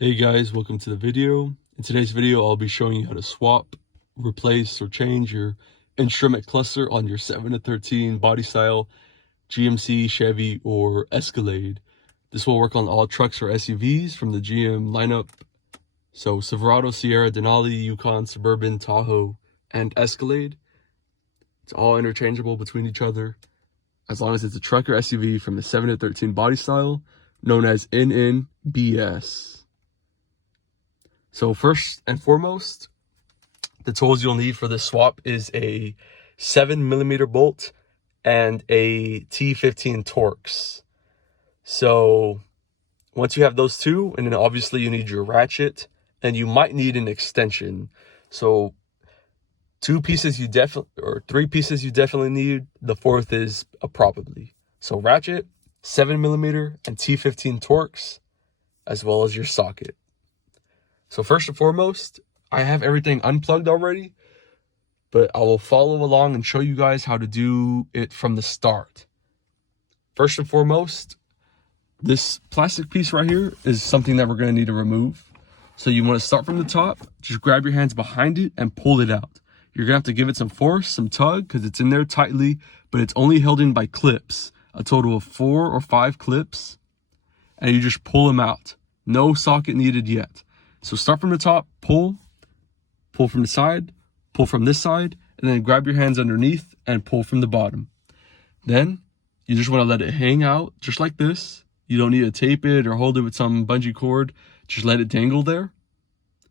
Hey guys, welcome to the video. In today's video, I'll be showing you how to swap, replace, or change your instrument cluster on your 7 to 13 body style GMC, Chevy, or Escalade. This will work on all trucks or SUVs from the GM lineup. So Silverado, Sierra, Denali, Yukon, Suburban, Tahoe, and Escalade. It's all interchangeable between each other as long as it's a truck or SUV from the 7 to 13 body style, known as NNBS. So first and foremost, the tools you'll need for this swap is a 7mm bolt and a T15 Torx. So once you have those two, and then obviously you need your ratchet, and you might need an extension. So 3 pieces you definitely need. The fourth is a probably. So ratchet, 7mm, and T15 Torx, as well as your socket. So first and foremost, I have everything unplugged already, but I will follow along and show you guys how to do it from the start. First and foremost, this plastic piece right here is something that we're going to need to remove. So you want to start from the top, just grab your hands behind it and pull it out. You're going to have to give it some force, some tug, because it's in there tightly, but it's only held in by clips, a total of 4 or 5 clips, and you just pull them out. No socket needed yet. So start from the top, pull from the side, pull from this side, and then grab your hands underneath and pull from the bottom. Then you just want to let it hang out just like this. You don't need to tape it or hold it with some bungee cord. Just let it dangle there.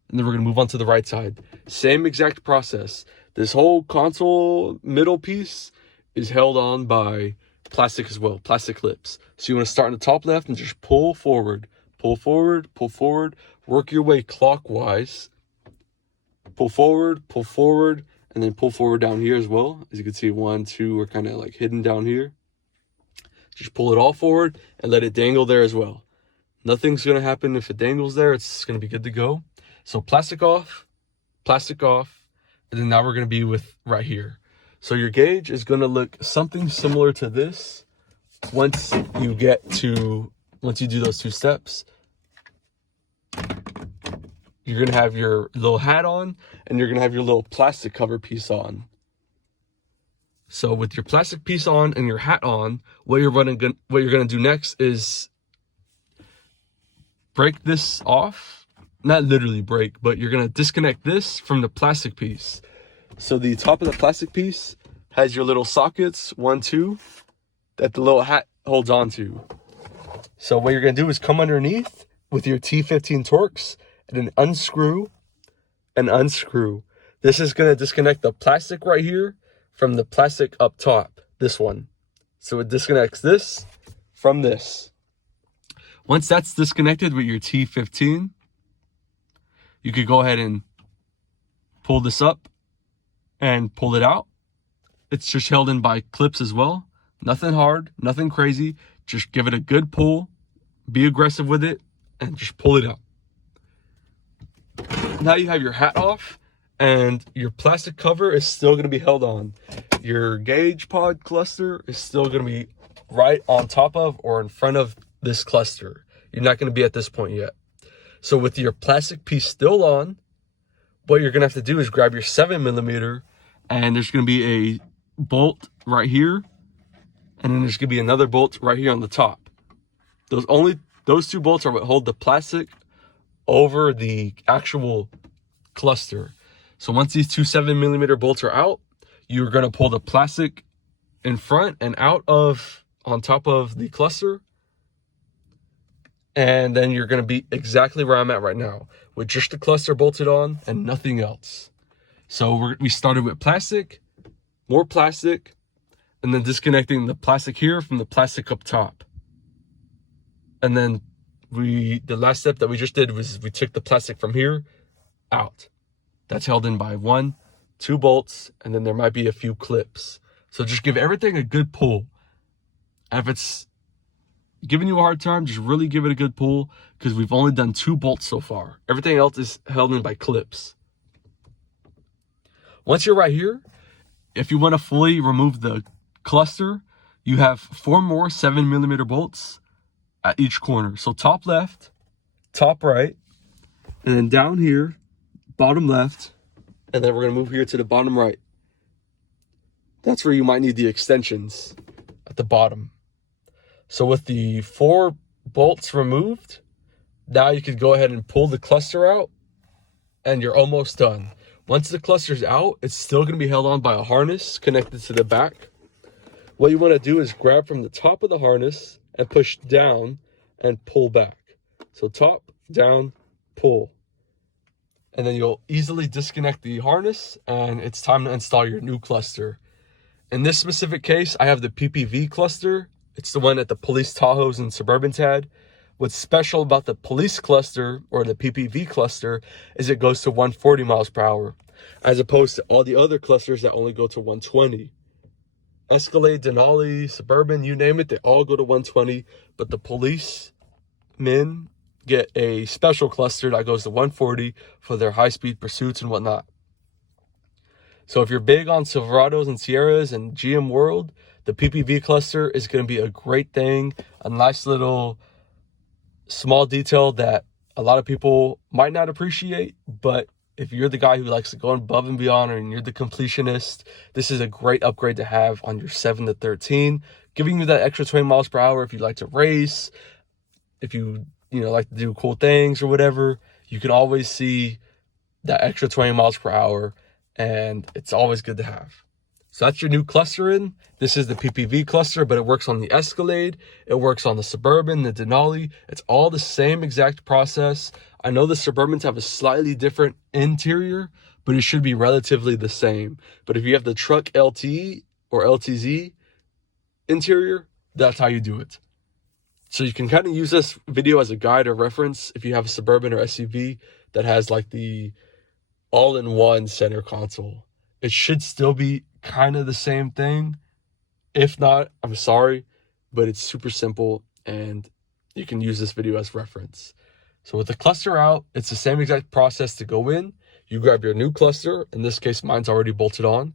And then we're going to move on to the right side. Same exact process. This whole console middle piece is held on by plastic as well, plastic clips. So you want to start in the top left and just pull forward. Pull forward, pull forward, work your way clockwise. Pull forward, and then pull forward down here as well. As you can see, 1, 2 are kind of like hidden down here. Just pull it all forward and let it dangle there as well. Nothing's going to happen if it dangles there. It's going to be good to go. So plastic off, and then now we're going to be with right here. So your gauge is going to look something similar to this once you do those 2 steps. You're going to have your little hat on, and you're going to have your little plastic cover piece on. So with your plastic piece on and your hat on, what you're going to do next is break this off. Not literally break, but you're going to disconnect this from the plastic piece. So the top of the plastic piece has your little sockets, 1, 2, that the little hat holds on to. So what you're going to do is come underneath with your T15 Torx and then unscrew and unscrew. This is going to disconnect the plastic right here from the plastic up top, this one. So it disconnects this from this. Once that's disconnected with your T15, you could go ahead and pull this up and pull it out. It's just held in by clips as well. Nothing hard, nothing crazy. Just give it a good pull, be aggressive with it, and just pull it out. Now you have your hat off, and your plastic cover is still going to be held on. Your gauge pod cluster is still going to be right on top of or in front of this cluster. You're not going to be at this point yet. So with your plastic piece still on, what you're going to have to do is grab your 7mm, and there's going to be a bolt right here, and then there's going to be another bolt right here on the top. Those 2 bolts are what hold the plastic over the actual cluster. So once these 2 7mm bolts are out, you're going to pull the plastic in front and out of on top of the cluster. And then you're going to be exactly where I'm at right now, with just the cluster bolted on and nothing else. So we started with plastic, more plastic, and then disconnecting the plastic here from the plastic up top. And then the last step that we just did was we took the plastic from here out. That's held in by 1, 2 bolts, and then there might be a few clips. So just give everything a good pull. And if it's giving you a hard time, just really give it a good pull, because we've only done 2 bolts so far. Everything else is held in by clips. Once you're right here, if you want to fully remove the cluster, you have 4 more 7mm bolts at each corner. So top left, top right, and then down here, bottom left, and then we're going to move here to the bottom right. That's where you might need the extensions at the bottom. So with the 4 bolts removed, now you could go ahead and pull the cluster out, and you're almost done. Once the cluster's out, it's still going to be held on by a harness connected to the back. What you want to do is grab from the top of the harness and push down and pull back. So top, down, pull. And then you'll easily disconnect the harness, and it's time to install your new cluster. In this specific case, I have the PPV cluster. It's the one that the police Tahoes and Suburbans had. What's special about the police cluster, or the PPV cluster, is it goes to 140 miles per hour, as opposed to all the other clusters that only go to 120. Escalade, Denali, Suburban, you name it, they all go to 120, but the policemen get a special cluster that goes to 140 for their high-speed pursuits and whatnot. So if you're big on Silverados and Sierras and GM World, the PPV cluster is going to be a great thing, a nice little small detail that a lot of people might not appreciate, but if you're the guy who likes to go above and beyond, and you're the completionist, this is a great upgrade to have on your 7 to 13, giving you that extra 20 miles per hour if you like to race, if you like to do cool things or whatever. You can always see that extra 20 miles per hour, and it's always good to have. So that's your new cluster in. This is the PPV cluster, but it works on the Escalade. It works on the Suburban, the Denali. It's all the same exact process. I know the Suburbans have a slightly different interior, but it should be relatively the same. But if you have the truck LT or LTZ interior, that's how you do it. So you can kind of use this video as a guide or reference if you have a Suburban or SUV that has like the all-in-one center console. It should still be kind of the same thing. If not, I'm sorry, but it's super simple and you can use this video as reference. So with the cluster out, it's the same exact process to go in. You grab your new cluster. In this case, mine's already bolted on.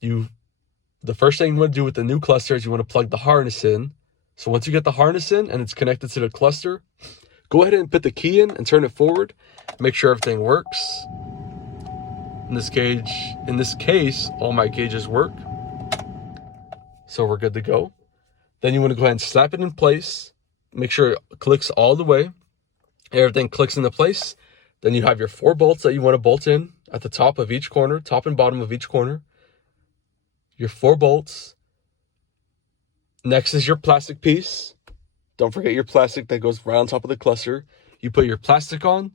The first thing you want to do with the new cluster is you want to plug the harness in. So once you get the harness in and it's connected to the cluster, go ahead and put the key in and turn it forward. Make sure everything works. In this case, all my gauges work. So we're good to go. Then you want to go ahead and slap it in place. Make sure it clicks all the way. Everything clicks into place. Then you have your 4 bolts that you want to bolt in at the top of each corner, top and bottom of each corner. Your 4 bolts. Next is your plastic piece. Don't forget your plastic that goes right on top of the cluster. You put your plastic on,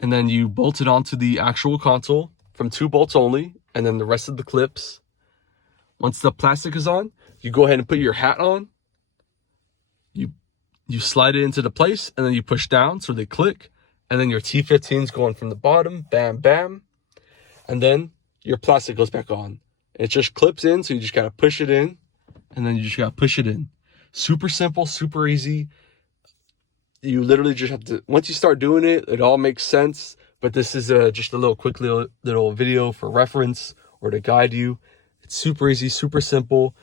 and then you bolt it onto the actual console from 2 bolts only, and then the rest of the clips. Once the plastic is on, you go ahead and put your hat on. You slide it into the place, and then you push down so they click, and then your T15 is going from the bottom, bam, bam, and then your plastic goes back on. It just clips in, so you just gotta push it in, and then you just gotta push it in. Super simple, super easy. You literally just have to, once you start doing it, it all makes sense. But this is just a little quick little video for reference or to guide you. It's super easy, super simple.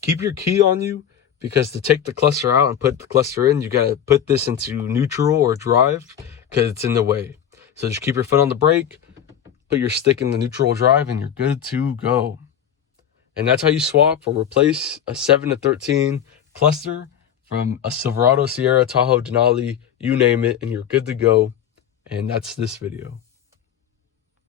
Keep your key on you, because to take the cluster out and put the cluster in, you got to put this into neutral or drive because it's in the way. So just keep your foot on the brake, put your stick in the neutral drive, and you're good to go. And that's how you swap or replace a 7 to 13 cluster from a Silverado, Sierra, Tahoe, Denali, you name it, and you're good to go. And that's this video.